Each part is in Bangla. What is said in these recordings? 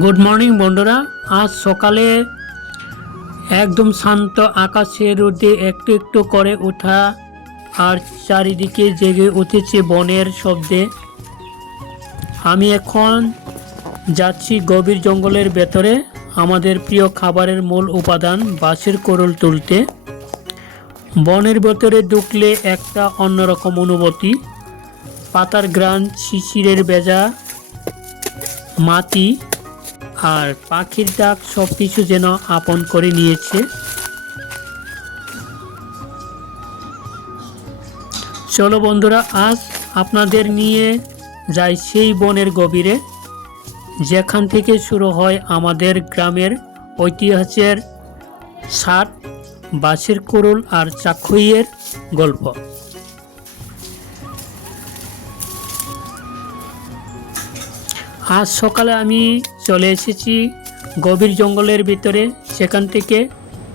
গুড মর্নিং বন্ধুরা। আজ সকালে একদম শান্ত আকাশের রোদে একটু একটু করে ওঠা আর চারিদিকে জেগে উঠেছে বনের শব্দে। আমি এখন যাচ্ছি গভীর জঙ্গলের ভেতরে, আমাদের প্রিয় খাবারের মূল উপাদান, বাঁশের কোরল তুলতে। বনের ভেতরে ঢুকলে একটা অন্যরকম অনুভূতি। পাতার গ্রান শিশিরের বেজা মাটি আর পাখির ডাক সব কিছু যেন আপন করে নিয়েছে। চলো বন্ধুরা, আজ আপনাদের নিয়ে যাই সেই বনের গভীরে, যেখান থেকে শুরু হয় আমাদের গ্রামের ঐতিহাসের ষাট বাঁশের কুরুল আর চাক্ষুইয়ের গল্প। আজ সকালে আমি চলে এসেছি গভীর জঙ্গলের ভিতরে। সেখান থেকে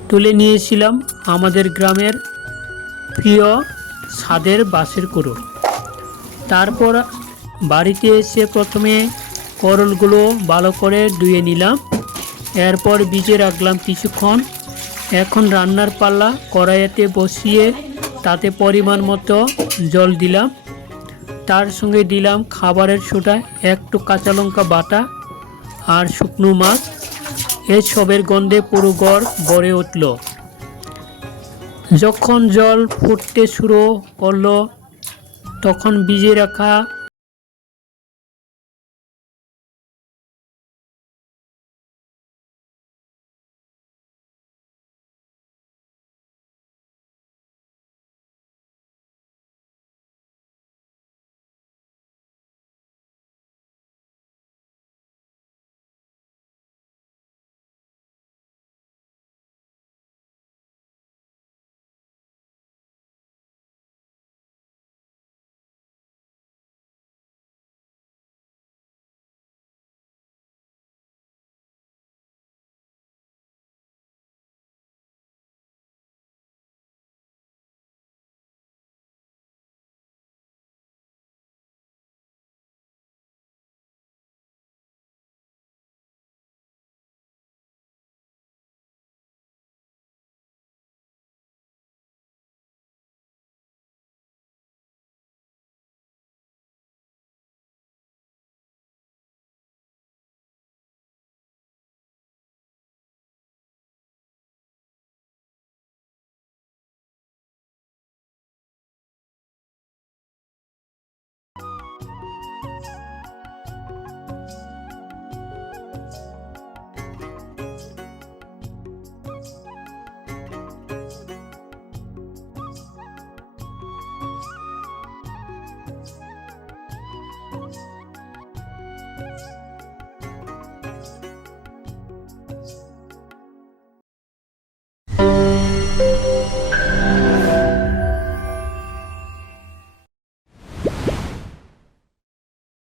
তুলে নিয়েছিলাম আমাদের গ্রামের প্রিয় স্বাদের বাঁশের কুড়ো তারপর বাড়িতে এসে প্রথমে করলগুলো ভালো করে ধুয়ে নিলাম। এরপর ভিজে রাখলাম কিছুক্ষণ। এখন রান্নার পাল্লা কড়াইতে বসিয়ে তাতে পরিমাণ মতো জল দিলাম। তার সঙ্গে দিলাম খাবারের সোটায় একটু কাঁচা লঙ্কা বাটা আর শুকনো মাছ। এসবের গন্ধে পুরো গড় গড়ে উঠল। যখন জল ফুটতে শুরু করল, তখন ভিজে রাখা